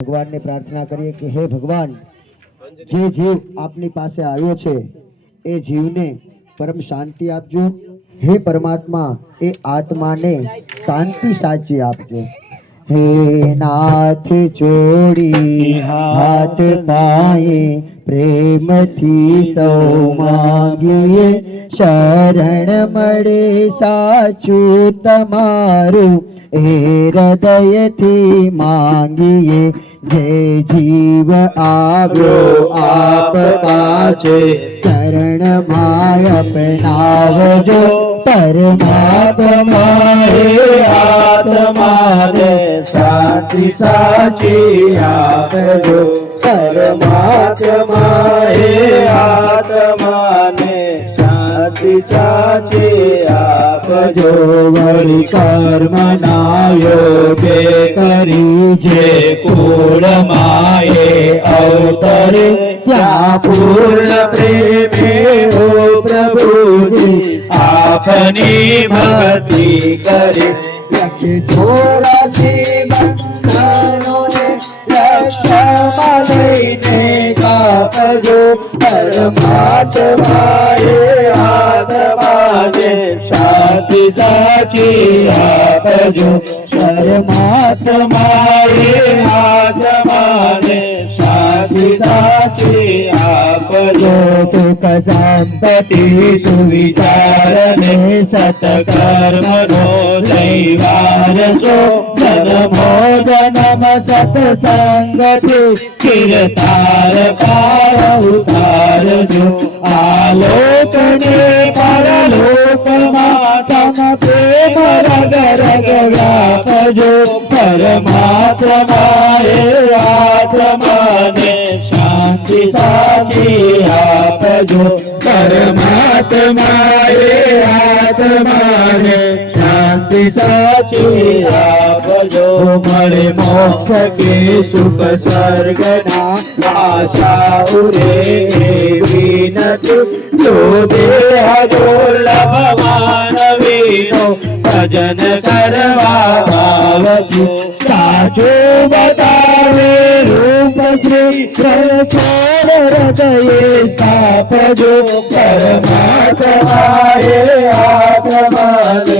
ભગવાનને પ્રાર્થના કરીએ કે હે ભગવાન, જે જીવ આપની પાસે આવ્યો છે, એ જીવને પરમ શાંતિ આપજો. હે પરમાત્મા, એ આત્માને શાંતિ સાચી આપજો. હે નાથ જોડી, હાથ પાએ પ્રેમથી સૌ માંગીએ. શરણ મળે સાચું તમારું, એ હૃદયથી માંગીએ. જે જીવ આવ્યો આપ પાસે ચરણ માય અપનાવજો. પરમાત્માએ આત્માને સાચી સાચી આપજો. પરમાત્માએ આત્માને સાચી આપજો, વળી કર્મ નાયોગે કરી જે કુળમાએ અવતરે, ત્યાં પૂર્ણ પ્રેમે હો પ્રભુજી, આપની ભક્તિ કરે લખ જોરાથી आप जो परमात्माए आत्माने शांति साची आप जो परमात्माए आत्माने आप जो सुख संपति सुविचार सत कर्म नो दैवार सो જન્મ સત્સંગથી કિરતાર પાર ઉતારજો આલોકને પરલોકમાં તમ પ્રેમ રગ રગ વ્યાપજો પરમાત્માએ આત્માને શાંતિ સાચી આપજો પરમાત્માએ આત્માને શાંતિ સાચી આપજો મળે મોક્ષ કે સુખ સ્વર્ગના આશા ઉરે એવી નથી જો દેહ દુર્લભ માનવીનો ભજન કરવા ભાવથી સાચું બતાવે રૂપ શ્રી પ્રચાર હૃદયે સ્થાપજો. પરમાત્માએ આત્માને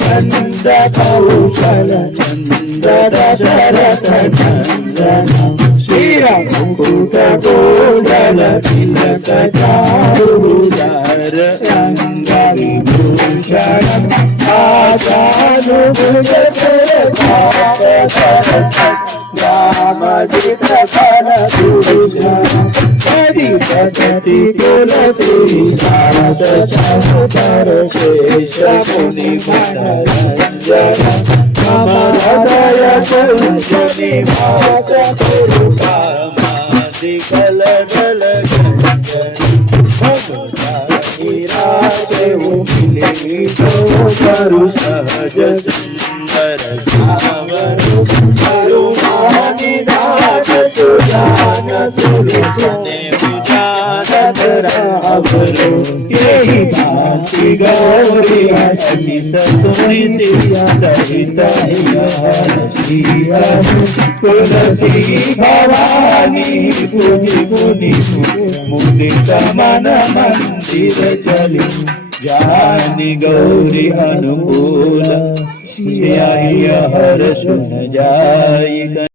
చంద కౌశల చంద దశరథ చందనం శ్రీరంకుత గోడల తిలక చారుదార సంగవిభూషణం પતિ તુલસી સાત ચાર શેષ મુનિ મનરંજન મમ હૃદય સંજની માત કૃપામાદિ કલ ગલ કરું સહજ સુંદર સાવરું કરુણાની નાથ સુજાન સુરજને ಗೌರಿಯ ಸಹಿತ ಸುರಿಸಿಯ ಸಹಿತಯ ಶ್ರೀಯ ತುಳಸಿ ಭವಾನಿ ಪುನಿ ಪುನಿ ಮುದಿತ ಮನ ಮಂದಿರ ಚಲಿ ಜಾನಿ ಗೌರಿ ಅನುಕೂಲ श्रिया हर सुन जाई